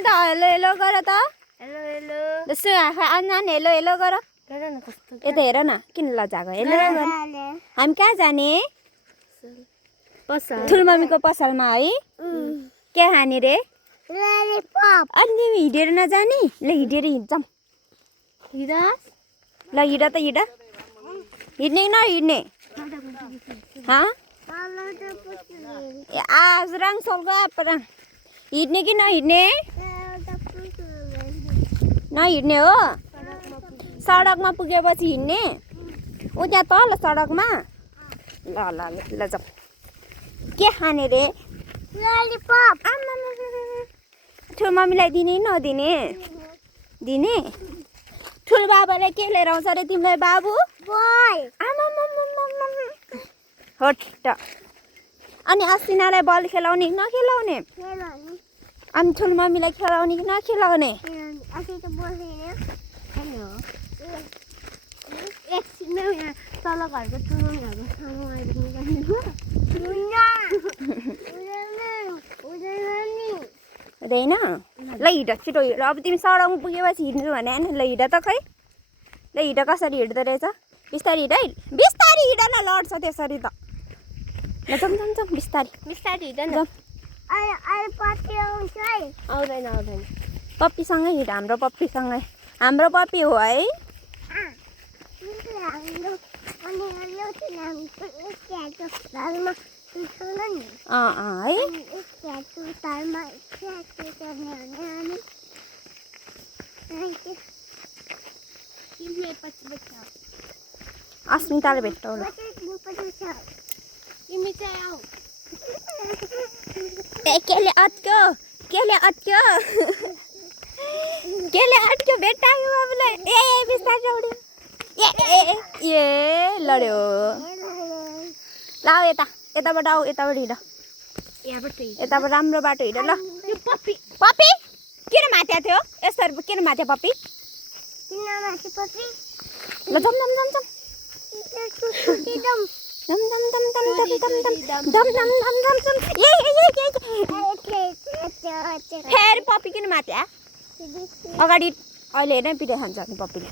नि त hello hello गर त हेलो हेलो जस्तो आन्जान हेलो हेलो गर गर न कस्तो यता हेर न किन लजाको हेलो गर हामी कहाँ जाने पसल ठुलो मम्मीको पसलमा है के खाने रे ललिपप अनि तिमी हिँडेर नजाने ल हिँडेर हिँड्छौँ हिरा ल हिँड त हिँड हिँड्ने कि नहिँड्ने आज रङ सोलको अपरङ हिँड्ने कि नहिँड्ने नहिँड्ने हो सडकमा पुगेपछि हिँड्ने ऊ त्यहाँ तल सडकमा ल ल ल जाऊ के खाने रे ललिपप ठुलो मम्मीलाई दिने कि नदिने दिने ठुलो बाबाले के लिएर आउँछ अरे तिमीलाई बाबु हट्ट अनि अस्तिनालाई बल खेलाउने कि नखेलाउने अनि ठुलो मम्मीलाई खेलाउने कि नखेलाउने तल घरको हुँदैन ल हिँड छिटो हिँड अब तिमी सडकमा पुगेपछि हिँड्नु भने होइन ल हिँड त खै ल हिँड कसरी हिँड्दो रहेछ बिस्तारी हिँड है बिस्तारी हिँड न लड्छ त्यसरी त ल जाउँ जाउँ जाउँ बिस्तारी बिस्तारै हिँड न आउँदैन आउँदैन पप्पीसँगै हिँड हाम्रो पप्पी हो है अस्मिताले भेट्टौ ल केले अट्क्यो भेट्टायो बाबुलाई ए बिस्तारै उड्यो ए लड्यो ल आऊ यताबाट आऊ यताबाट हिँड यताबाट राम्रो बाटो हिँड ल पप्पी किन माथ्या थियो यसरी किन माथ्या पप्पी ल जम जम जम जम फेरि पप्पी किन माथ्या अगाडि अहिले हेर्न पिटाइ खान्छ नि पप्पीले